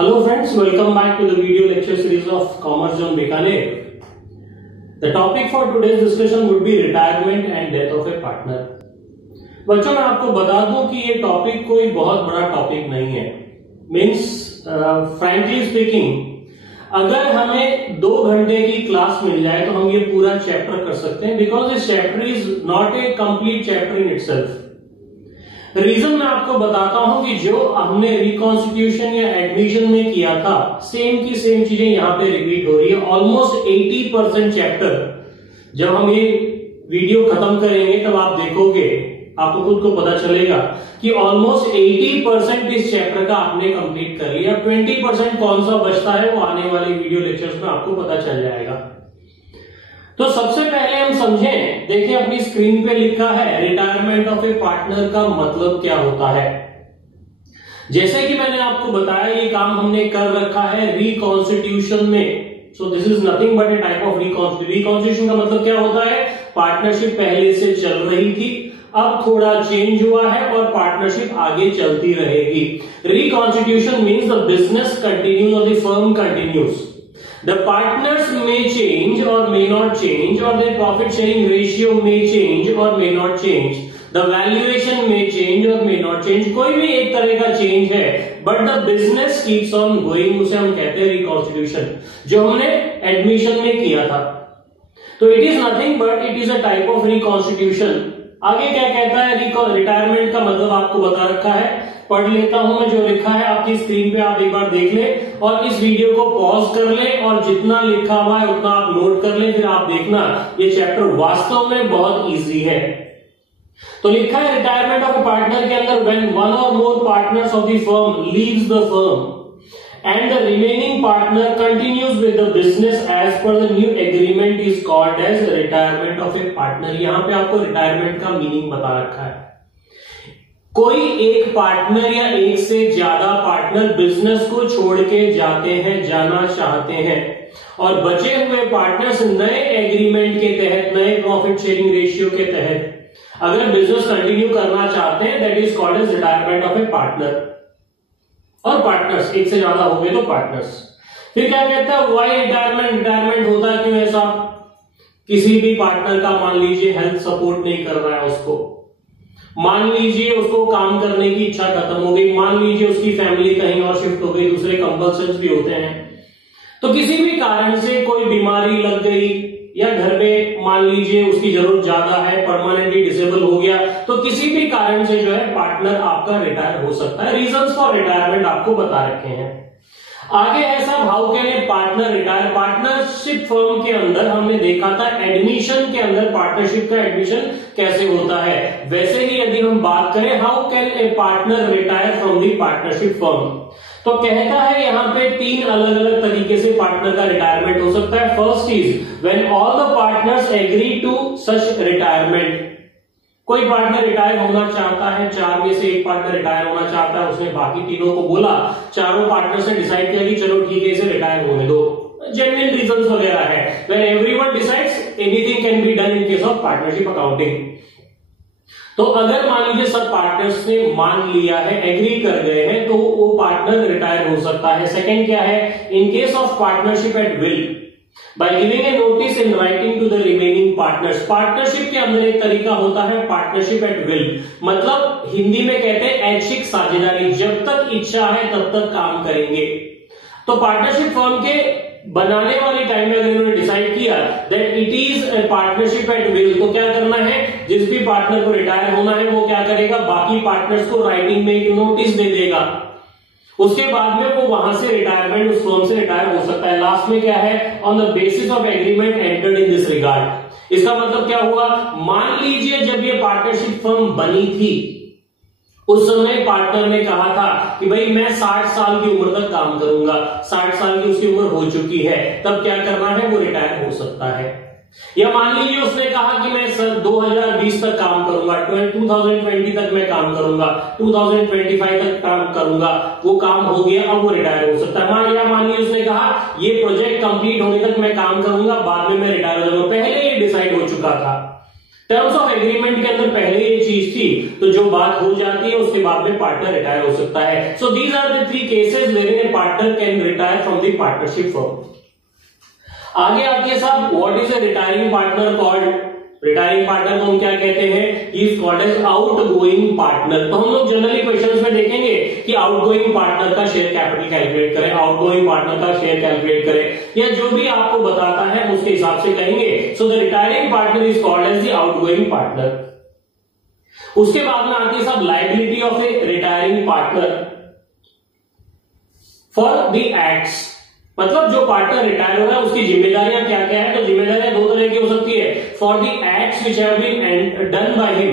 Hello friends, welcome back to the video lecture series of Commerce Zone Bikaner. The topic for today's discussion would be retirement and death of a partner. बच्चों मैं आपको बता दूं कि ये topic कोई बहुत बड़ा टॉपिक नहीं है. मीन्स फ्रैंकली स्पीकिंग अगर हमें 2 घंटे की क्लास मिल जाए तो हम ये पूरा चैप्टर कर सकते हैं, because this chapter is not a complete chapter in itself. Reason मैं आपको बताता हूं कि जो हमने रिकॉन्स्टिट्यूशन या एडमिशन में किया था सेम की सेम चीजें यहां पे रिपीट हो रही है. ऑलमोस्ट 80% चैप्टर जब हम ये वीडियो खत्म करेंगे तब आप देखोगे, आपको खुद को पता चलेगा कि ऑलमोस्ट 80% इस चैप्टर का आपने कंप्लीट कर लिया. 20% कौन सा बचता है वो आने वाले वीडियो लेक्चर्स में आपको पता चल जाएगा. तो सबसे पहले हम समझें, देखिए अपनी स्क्रीन पे लिखा है रिटायरमेंट ऑफ ए पार्टनर का मतलब क्या होता है. जैसे कि मैंने आपको बताया ये काम हमने कर रखा है रिकॉन्स्टिट्यूशन में. सो this is nothing but A type of reconstitution का मतलब क्या होता है, पार्टनरशिप पहले से चल रही थी, अब थोड़ा चेंज हुआ है और पार्टनरशिप आगे चलती रहेगी. Reconstitution means the business continues और the firm continues. The partners may change or may not change, or their profit sharing ratio may change or may not change. The valuation may change or may not change. कोई भी एक तरह का change है, but the business keeps on going. उसे हम कहते हैं रिकॉन्स्टिट्यूशन, जो हमने एडमिशन में किया था. तो it is nothing but it is a type of reconstitution. आगे क्या कहता है, रिटायरमेंट का मतलब आपको बता रखा है. पढ़ लेता हूं मैं जो लिखा है आपकी स्क्रीन पे, आप एक बार देख ले और इस वीडियो को पॉज कर ले और जितना लिखा हुआ है उतना आप नोट कर ले. फिर आप देखना ये चैप्टर वास्तव में बहुत इजी है. तो लिखा है रिटायरमेंट ऑफ पार्टनर के अंदर when one or more partners of the firm leaves the firm and the remaining partner continues with the business as per the new agreement is called as retirement of a partner. यहां पे आपको retirement का meaning बता रखा है. कोई एक partner या एक से ज्यादा पार्टनर बिजनेस को छोड़ के जाते हैं, जाना चाहते हैं, और बचे हुए पार्टनर्स नए एग्रीमेंट के तहत, नए प्रॉफिट शेयरिंग रेशियो के तहत अगर बिजनेस कंटिन्यू करना चाहते हैं, that is called as retirement of a partner. और पार्टनर्स एक से ज्यादा हो गए तो पार्टनर्स. फिर क्या कहता है, व्हाई रिटायरमेंट, रिटायरमेंट होता है क्यों ऐसा. किसी भी पार्टनर का मान लीजिए हेल्थ सपोर्ट नहीं कर रहा है उसको, मान लीजिए उसको काम करने की इच्छा खत्म हो गई, मान लीजिए उसकी फैमिली कहीं और शिफ्ट हो गई, दूसरे कंपल्सन्स भी होते हैं. तो किसी भी कारण से कोई बीमारी लग गई या घर पे मान लीजिए उसकी जरूरत ज्यादा है, परमानेंटली डिसेबल हो गया, तो किसी भी कारण से जो है पार्टनर आपका रिटायर हो सकता है. रीजंस फॉर रिटायरमेंट आपको बता रखे हैं. आगे ऐसा भाव के लिए पार्टनर रिटायर. पार्टनरशिप फर्म के अंदर हमने देखा था एडमिशन के अंदर पार्टनरशिप का एडमिशन कैसे होता है. वैसे ही यदि हम बात करें how can a partner retire from the partnership firm, तो कहता है यहां पे 3 अलग अलग तरीके से पार्टनर का रिटायरमेंट हो सकता है. First is when all the partners agree to such retirement. कोई पार्टनर रिटायर होना चाहता है, 4 में से एक पार्टनर रिटायर होना चाहता है, उसने बाकी तीनों को बोला, चारों पार्टनर्स ने डिसाइड किया कि चलो ठीक है इसे रिटायर होने दो. जेन्युइन रीजंस वगैरह है. When everyone decides anything can be done in case of partnership accounting. तो अगर मान लीजिए सब पार्टनर्स ने मान लिया है, एग्री कर गए हैं, तो वो पार्टनर रिटायर हो सकता है. सेकंड क्या है, in case of partnership at will by giving a notice in writing to the remaining partners. Partnership के अंदर एक तरीका होता है पार्टनरशिप एट विल, मतलब हिंदी में कहते हैं ऐच्छिक साझेदारी. जब तक इच्छा है तब तक काम करेंगे. तो पार्टनरशिप फर्म के बनाने वाली टाइम में अगर इन्होंने डिसाइड किया that it is a partnership at will, तो क्या करना है, जिस भी पार्टनर को रिटायर होना है वो क्या करेगा, बाकी पार्टनर्स को राइटिंग में एक नोटिस दे देगा. उसके बाद में वो वहां से रिटायरमेंट, उस फर्म से रिटायर हो सकता है. लास्ट में क्या है, on the basis of agreement entered in this regard. इसका मतलब क्या हुआ, मान लीजिए जब ये पार्टनरशिप फर्म बनी थी उस समय पार्टनर ने कहा था कि भाई मैं 60 साल की उम्र तक काम करूंगा, 60 साल की उसकी उम्र हो चुकी है, तब क्या करना है, वो रिटायर हो सकता है. या मान लीजिए उसने कहा कि मैं 2020 तक काम करूंगा, 2020 तक मैं काम करूंगा, 2025 तक काम करूंगा, वो काम हो गया, अब वो रिटायर हो सकता है. मान लीजिए उसने कहा ये प्रोजेक्ट कंप्लीट होने तक मैं काम करूंगा, बाद में मैं रिटायर हो जाऊंगा. पहले ये डिसाइड हो चुका था, टर्म्स ऑफ एग्रीमेंट के अंदर पहले ये चीज थी, तो जो बात हो जाती है उसके बाद में पार्टनर रिटायर हो सकता है। So these are the 3 cases wherein a partner can retire from the partnership firm. आगे आती है साहब, what is a retiring partner called? Retiring partner को हम क्या कहते हैं? He is called as outgoing partner. तो हम लोग जनरली क्वेश्चंस में देखेंगे कि आउटगोइंग पार्टनर का शेयर कैपिटल कैलकुलेट करें, आउटगोइंग पार्टनर का शेयर कैलकुलेट करें, या जो भी आपको बताता है उसके हिसाब से कहेंगे। So the retiring partner is called as the outgoing partner. उसके बाद में आती है सब liability of a retiring partner for the acts. मतलब जो पार्टनर रिटायर हो रहा है उसकी जिम्मेदारियां क्या क्या है? तो जिम्मेदारियां 2 तरह की हो सकती है, for the acts which have been done by him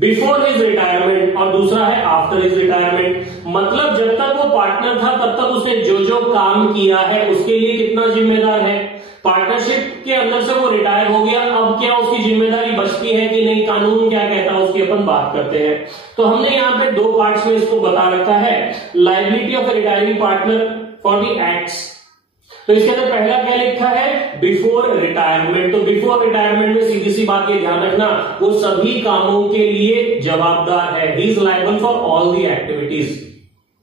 before his retirement, और दूसरा है आफ्टर हिज रिटायरमेंट। मतलब जब तक वो पार्टनर था तब तक उसने जो जो काम किया है उसके लिए कितना जिम्मेदार है। पार्टनरशिप के अंदर से वो रिटायर हो गया, अब क्या उसकी जिम्मेदारी बचती है कि नहीं, कानून क्या कहता है उसकी अपन बात करते हैं। तो हमने यहाँ पे 2 पार्ट्स में इसको बता रखा है, liability of a retiring partner for the acts. तो इसके अंदर पहला क्या लिखा है? Before retirement. तो बिफोर रिटायरमेंट में सीधी सी बात ये ध्यान रखना, वो सभी कामों के लिए जवाबदार है। He is liable for all the activities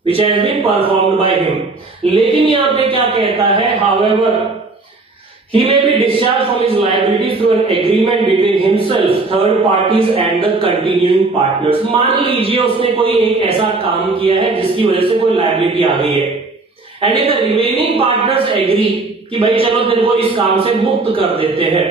which has been performed by him. लेकिन यहां पे क्या कहता है? However he may be discharged from his liabilities through an agreement between himself, third parties and the continuing partners। मान लीजिए उसने कोई एक ऐसा काम किया है जिसकी वजह से कोई लायबिलिटी आ गई है, and if the remaining partners agree कि भाई चलो तेरे को इस काम से मुक्त कर देते हैं,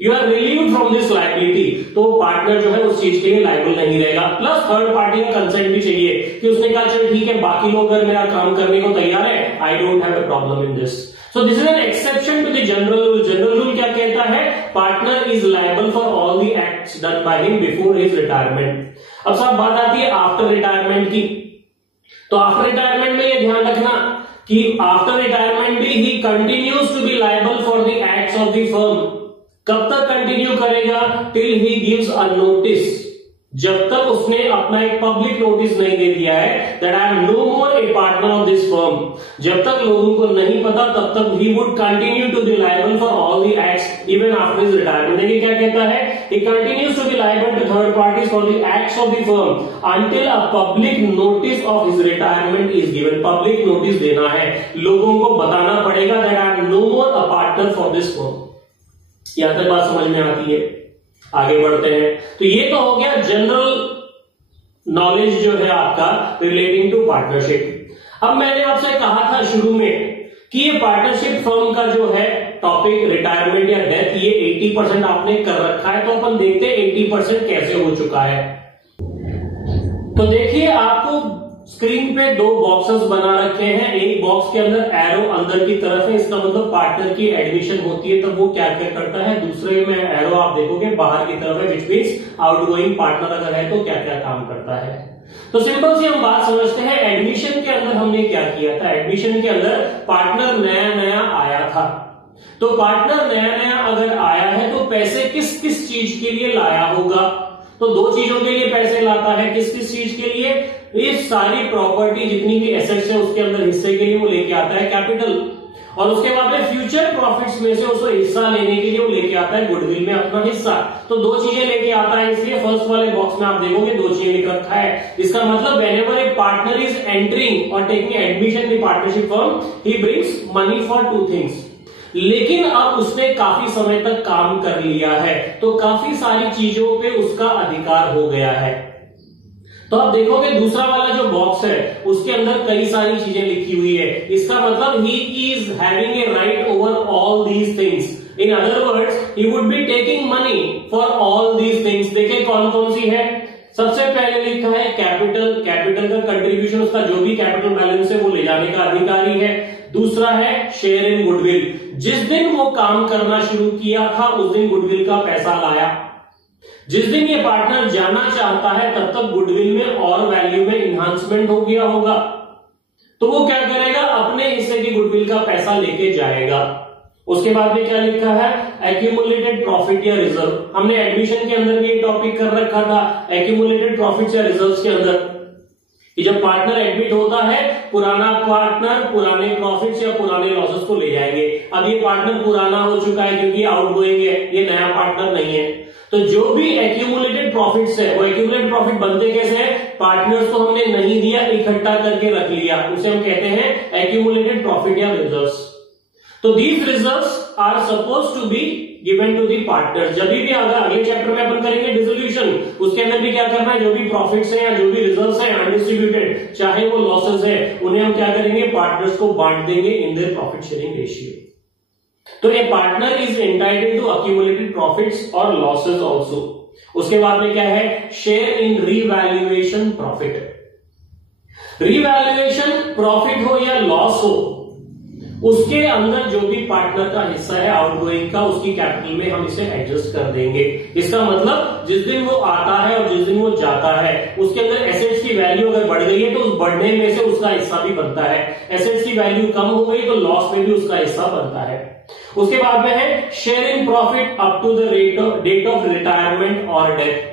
you are relieved from this liability, तो पार्टनर जो है उस चीज के लिए लायबल नहीं रहेगा। प्लस थर्ड पार्टी का कंसेंट भी चाहिए कि उसने कहा चलो ठीक है, बाकी लोग अगर मेरा काम करने को तैयार है, I don't have a problem in this. So this is an exception to the general rule. General rule क्या कहता है? Partner is liable for all the acts done by him before his retirement. अब सब बात आती है after retirement की। तो आफ्टर रिटायरमेंट में ये ध्यान रखना कि आफ्टर रिटायरमेंट भी he continues to be liable for the acts of the firm. कब तक कंटिन्यू करेगा? Till he gives a notice, जब तक उसने अपना एक पब्लिक नोटिस नहीं दे दिया है that I am no more a partner of this firm. जब तक लोगों को नहीं पता तब तक he would continue to be liable for all the acts even after his retirement. देखिए क्या कहता है? he continues to be liable to third parties for the acts of the firm until a public notice of his retirement is given। Public notice देना है, लोगों को बताना पड़ेगा that I am no more a partner for this firm। यहां तक बात समझ में आती है? आगे बढ़ते हैं। तो ये तो हो गया जनरल नॉलेज जो है आपका रिलेटिंग टू पार्टनरशिप। अब मैंने आपसे कहा था शुरू में कि ये पार्टनरशिप फर्म का जो है टॉपिक रिटायरमेंट या डेथ, ये 80% आपने कर रखा है। तो अपन देखते हैं 80% कैसे हो चुका है। तो देखिए आपको स्क्रीन पे 2 बॉक्सेस बना रखे हैं। एक बॉक्स के अंदर एरो अंदर की तरफ है, इसका मतलब पार्टनर की एडमिशन होती है तब वो क्या क्या करता है। दूसरे में एरो आप देखोगे बाहर की तरफ है, विच मींस आउटगोइंग पार्टनर अगर है तो क्या क्या काम करता है। तो सिंपल सी हम बात समझते हैं। एडमिशन के अंदर हमने क्या किया था? एडमिशन के अंदर पार्टनर नया नया आया था। तो पार्टनर नया नया अगर आया है तो पैसे किस किस चीज के लिए लाया होगा? तो 2 चीजों के लिए पैसे लाता है। किस किस चीज के लिए? ये सारी प्रॉपर्टी जितनी भी एसेट्स है उसके अंदर हिस्से के लिए वो लेके आता है कैपिटल, और उसके बाद में फ्यूचर प्रॉफिट्स में से उसको हिस्सा लेने के लिए वो लेके आता है गुडविल में अपना हिस्सा। तो 2 चीजें लेके आता है, इसलिए फर्स्ट वाले बॉक्स में आप देखोगे 2 चीजें लिख रखा है। इसका मतलब whenever a partner is entering और taking admission in partnership firm, he brings money for 2 things. लेकिन अब उसने काफी समय तक काम कर लिया है तो काफी सारी चीजों पे उसका अधिकार हो गया है। तो आप देखोगे दूसरा वाला जो बॉक्स है उसके अंदर कई सारी चीजें लिखी हुई है। इसका मतलब he is having a right over all these things. In other words he would be taking money for all these things. देखिए कौन कौन सी है। सबसे पहले लिखा है कैपिटल। कैपिटल का कंट्रीब्यूशन, उसका जो भी कैपिटल बैलेंस है वो ले जाने का अधिकारी है। दूसरा है शेयर इन गुडविल। जिस दिन वो काम करना शुरू किया था उस दिन गुडविल का पैसा लाया। जिस दिन ये पार्टनर जाना चाहता है तब तक गुडविल में और वैल्यू में इन्हांसमेंट हो गया होगा, तो वो क्या करेगा? अपने हिस्से की गुडविल का पैसा लेके जाएगा। उसके बाद में क्या लिखा है? एक्यूमुलेटेड प्रॉफिट या रिजर्व। हमने एडमिशन के अंदर भी एक टॉपिक कर रखा था एक्यूमुलेटेड प्रॉफिट या रिजर्व के अंदर, कि जब पार्टनर एडमिट होता है पुराना पार्टनर पुराने प्रॉफिट्स या पुराने लॉसेस को ले जाएंगे। अब ये पार्टनर पुराना हो चुका है क्योंकि आउटगोइंग है, ये नया पार्टनर नहीं है। तो जो भी एक्यूमुलेटेड प्रॉफिट्स है, वो एक्यूमुलेटेड प्रॉफिट बनते कैसे हैं? पार्टनर्स को हमने नहीं दिया, इकट्ठा करके रख लिया, उसे हम कहते हैं एक्यूमुलेटेड प्रॉफिट या रिजर्व्स। तो these reserves are suppose to be given to the partners. जब भी अगले चैप्टर में अपन करेंगे डिसोल्यूशन, उसके अंदर भी क्या करना है, जो भी प्रॉफिट्स हैं या जो भी रिजर्व्स हैं अनडिस्ट्रीब्यूटेड, चाहे वो लॉसेस है, उन्हें हम क्या करेंगे, पार्टनर्स को बांट देंगे in their profit sharing ratio. तो a partner is entitled to accumulated profits और लॉसेस आल्सो। उसके बाद में क्या है, share in revaluation profit. Revaluation profit हो या लॉस हो, उसके अंदर जो भी पार्टनर का हिस्सा है आउटगोइंग का, उसकी कैपिटल में हम इसे एडजस्ट कर देंगे। इसका मतलब जिस दिन वो आता है और जिस दिन वो जाता है, उसके अंदर एसेट्स की वैल्यू अगर बढ़ गई है तो उस बढ़ने में से उसका हिस्सा भी बनता है। एसेट्स की वैल्यू कम हो गई तो लॉस में भी उसका हिस्सा बनता है। उसके बाद में है share in profit up to the date of retirement और डेथ।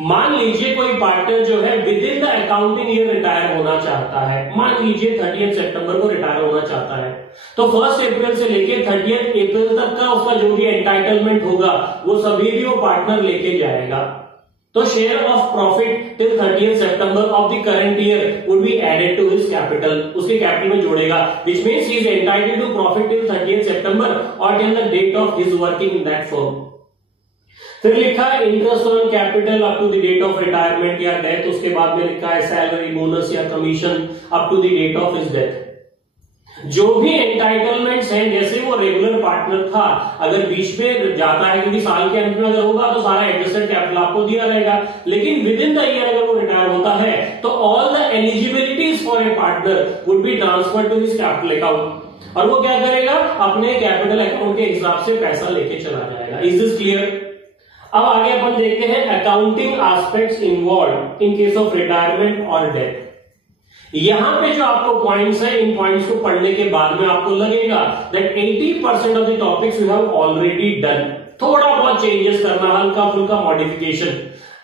मान लीजिए कोई पार्टनर जो है within the accounting year retire होना चाहता है, मान लीजिए 30 सितंबर को रिटायर होना चाहता है, तो 1 अप्रैल से लेके 30 अप्रैल तक का उसका जो भी एंटाइटलमेंट होगा वो सभी भी वो पार्टनर लेके जाएगा। तो share of profit till 30 September of the current year would be added to his capital, उसके कैपिटल में जोड़ेगा, which means he is entitled to profit till 30 September और till the date of his working in that firm. फिर लिखा है interest on capital up to the date of retirement या death. उसके बाद में लिखा है सैलरी, बोनस या commission up to the date of his death. जो भी एंटाइटलमेंट्स हैं, जैसे वो रेगुलर पार्टनर था, अगर बीच में जाता है, क्योंकि साल के अंत में अगर होगा तो सारा एडजस्टेड कैपिटल आपको दिया रहेगा, लेकिन विद इन द ईयर अगर वो रिटायर होता है तो all the eligibilities for a partner would be transferred to his capital account, और वो क्या करेगा, अपने कैपिटल अकाउंट के हिसाब से पैसा लेके चला जाएगा। Is this clear? अब आगे अपन देखते हैं accounting aspects involve in case of retirement और डेथ। यहां पे जो आपको पॉइंट्स है, इन पॉइंट्स को पढ़ने के बाद में आपको लगेगा that 80% of the topics we have already done. थोड़ा बहुत चेंजेस करना, हल्का फुल्का मॉडिफिकेशन,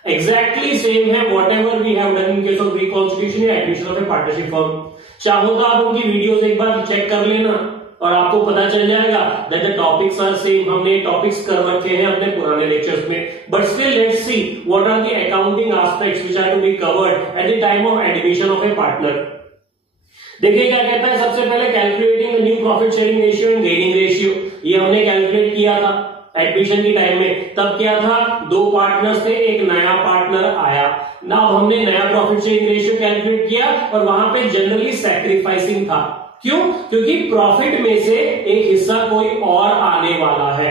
एग्जैक्टली सेम है whatever we have done in case of reconstitution या admission of a partnership firm. चाहो तो आप उनकी वीडियोस एक बार चेक कर लेना और आपको पता चल जाएगा that the topics are same. हमने टॉपिक्स कर रखे हैं अपने पुराने लेक्चर्स में, but still let's see what are the accounting aspects which are to be covered at the time of admission of a partner. देखिए क्या कहता है, सबसे पहले calculating the new profit sharing ratio and gaining ratio. ये हमने calculate किया था एडमिशन की टाइम में। तब क्या था, 2 पार्टनर्स थे, एक नया पार्टनर आया ना, अब हमने नया प्रॉफिट शेयरिंग रेशियो कैलकुलेट किया और वहां पे जनरली सैक्रिफाइसिंग था। क्यों? क्योंकि प्रॉफिट में से एक हिस्सा कोई और आने वाला है,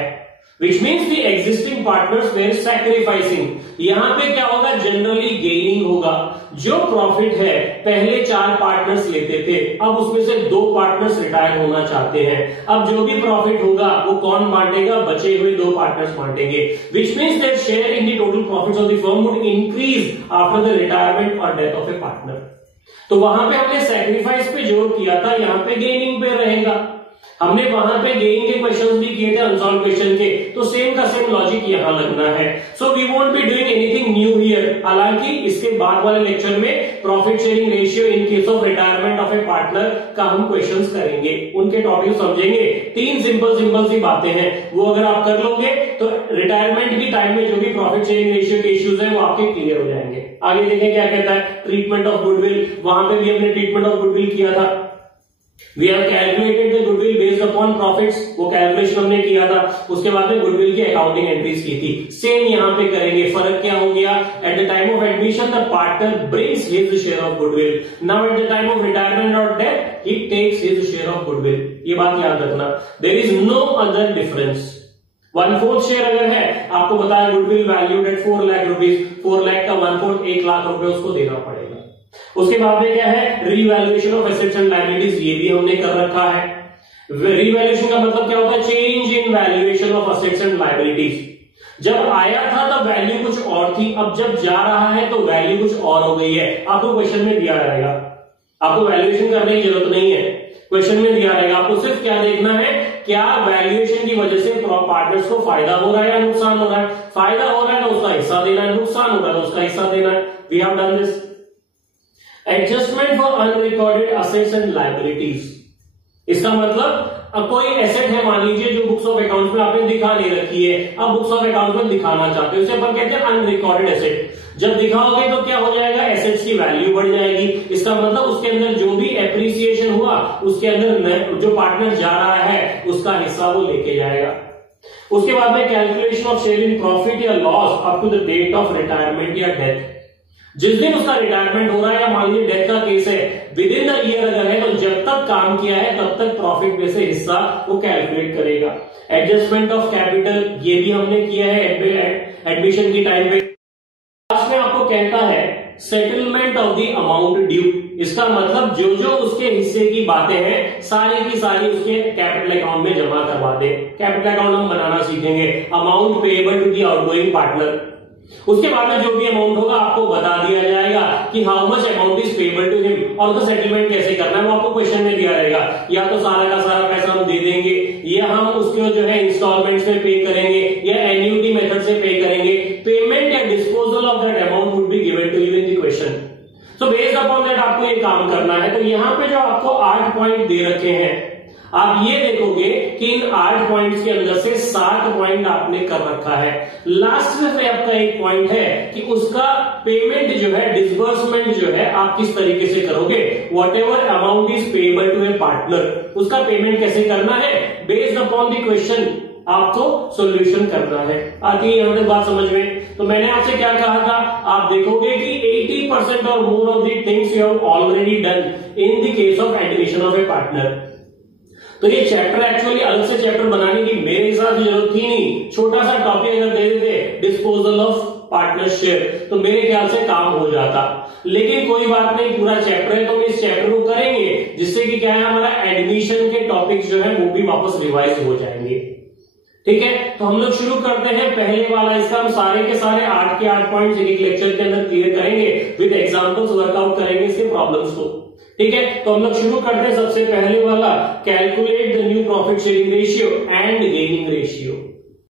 which means the existing partners were sacrificing। यहां पे क्या होगा, जनरली गेनिंग होगा। जो प्रॉफिट है पहले 4 पार्टनर्स लेते थे, अब उसमें से 2 पार्टनर्स रिटायर होना चाहते हैं। अब जो भी प्रॉफिट होगा वो कौन बांटेगा, बचे हुए 2 पार्टनर्स बांटेंगे, which means their share in the total profits of the firm would increase after the retirement or death of a partner। तो वहां पे हमने सैक्रिफाइस पे जोर किया था, यहाँ पे गेनिंग पे रहेगा। हमने वहां पे गेनिंग के क्वेश्चंस भी किए थे अनसॉल्व क्वेश्चन के, तो सेम का सेम लॉजिक यहां लगना है। So we won't be doing anything new here. हालांकि इसके बाद वाले लेक्चर में profit sharing ratio in case of retirement of a partner का हम क्वेश्चंस करेंगे, उनके टॉपिक समझेंगे। 3 सिंपल सी बातें हैं, वो अगर आप कर लोगे तो रिटायरमेंट की टाइम में जो भी प्रॉफिट शेयरिंग रेशियो के इश्यूज हैं वो आपके क्लियर हो जाएंगे। आगे देखें क्या कहता है, ट्रीटमेंट ऑफ गुडविल। वहां पे भी हमने ट्रीटमेंट ऑफ गुडविल किया था। We have calculated the goodwill based upon profits, वो कैलकुलेशन हमने किया था। उसके बाद में गुडविल की अकाउंटिंग एंट्रीज की थी। सेम यहाँ पे करेंगे। फर्क क्या हो गया, at the time of admission the partner brings his share of goodwill, now at the time of retirement और death he takes his share of goodwill. ये बात याद रखना, there is no other difference. 1/4 share अगर है, आपको बताया goodwill valued at 4 lakh rupees, 4 lakh का 1/4 1 लाख रुपए उसको देना पड़ेगा। उसके बाद में क्या है, revaluation of assets and liabilities, ये भी हमने कर रखा है। रीवैल्यूएशन का मतलब क्या होता है, change in valuation of assets and liabilities. जब आया था तब वैल्यू कुछ और थी, अब जब जा रहा है तो वैल्यू कुछ और हो गई है। आपको क्वेश्चन में दिया रहेगा, आपको वैल्यूएशन करने की जरूरत नहीं है, क्वेश्चन में दिया रहेगा। आपको सिर्फ क्या देखना है, क्या वैल्यूएशन की वजह से पार्टनर्स को फायदा हो रहा है या नुकसान हो रहा है। फायदा हो रहा है तो उसका हिस्सा देना है, नुकसान हो रहा है तो उसका हिस्सा देना है। We have done this. Adjustment for unrecorded assets and liabilities. इसका मतलब अब कोई एसेट है, मान लीजिए, जो बुक्स ऑफ अकाउंट्स में आपने दिखा नहीं रखी है, अब बुक्स ऑफ अकाउंट में दिखाना चाहते हो, इसे अपन कहते हैं अनरिकॉर्डेड एसेट। जब दिखाओगे तो क्या हो जाएगा, एसेट्स की वैल्यू बढ़ जाएगी। इसका मतलब उसके अंदर जो भी एप्रिसिएशन हुआ उसके अंदर जो पार्टनर जा रहा है उसका हिस्सा वो लेके जाएगा। उसके बाद में calculation of share in profit या loss up to the date of retirement या डेथ। जिस दिन उसका रिटायरमेंट हो रहा है या मान लीजिए डेथ का केस है, विद इन द ईयर अगर है तो जब तक काम किया है तब तक प्रॉफिट में से हिस्सा वो कैलकुलेट करेगा। एडजस्टमेंट ऑफ कैपिटल, ये भी हमने किया है एडमिशन की टाइम पे। लास्ट में आपको कहता है settlement of the amount due. इसका मतलब जो जो उसके हिस्से की बातें हैं सारी की सारी उसके कैपिटल अकाउंट में जमा करवा दे। कैपिटल अकाउंट हम बनाना सीखेंगे। Amount payable to the outgoing partner, उसके बाद में जो भी अमाउंट होगा आपको बता दिया जाएगा कि how much amount is payable to him, और उसका सेटलमेंट कैसे करना है वो आपको क्वेश्चन में दिया रहेगा। या तो सारा का सारा पैसा हम दे देंगे, या हम उसको जो है इंस्टॉलमेंट्स में पे करेंगे, या एन्युटी मेथड से पे करेंगे। पेमेंट या disposal of that amount would be given to you in the question. So based upon that आपको ये काम करना है। तो यहाँ पे जो आपको 8 पॉइंट दे रखे हैं, आप ये देखोगे कि इन 8 पॉइंट्स के अंदर से 7 पॉइंट आपने कर रखा है। लास्ट में आपका एक पॉइंट है कि उसका पेमेंट जो है, डिसबर्समेंट जो है, आप किस तरीके से करोगे। Whatever amount is payable to a partner, उसका पेमेंट कैसे करना है, बेस्ड अपॉन द क्वेश्चन आपको सॉल्यूशन करना है। आती है यहाँ तक बात समझ में। तो मैंने आपसे क्या कहा था, आप देखोगे कि 80% और more of the things you have already done in the case of admission of a partner. तो ये चैप्टर एक्चुअली अलग से चैप्टर बनाने की मेरे हिसाब से जरूरत थी नहीं। छोटा सा टॉपिक अगर दे देते डिस्पोजल ऑफ पार्टनरशिप, तो मेरे ख्याल से काम हो जाता। लेकिन कोई बात नहीं, पूरा चैप्टर है तो हम इस चैप्टर को करेंगे, जिससे कि क्या है, हमारा एडमिशन के टॉपिक्स जो है वो भी वापस रिवाइज हो जाएंगे। ठीक है, तो हम लोग शुरू करते हैं पहले वाला। इसका हम सारे के सारे 8 के 8 पॉइंट्स एक लेक्चर के अंदर क्लियर करेंगे, विद एग्जांपल्स वर्कआउट करेंगे इसके प्रॉब्लम्स को। ठीक है, तो हम लोग शुरू करते हैं सबसे पहले वाला, calculate the new profit sharing ratio and gaining ratio.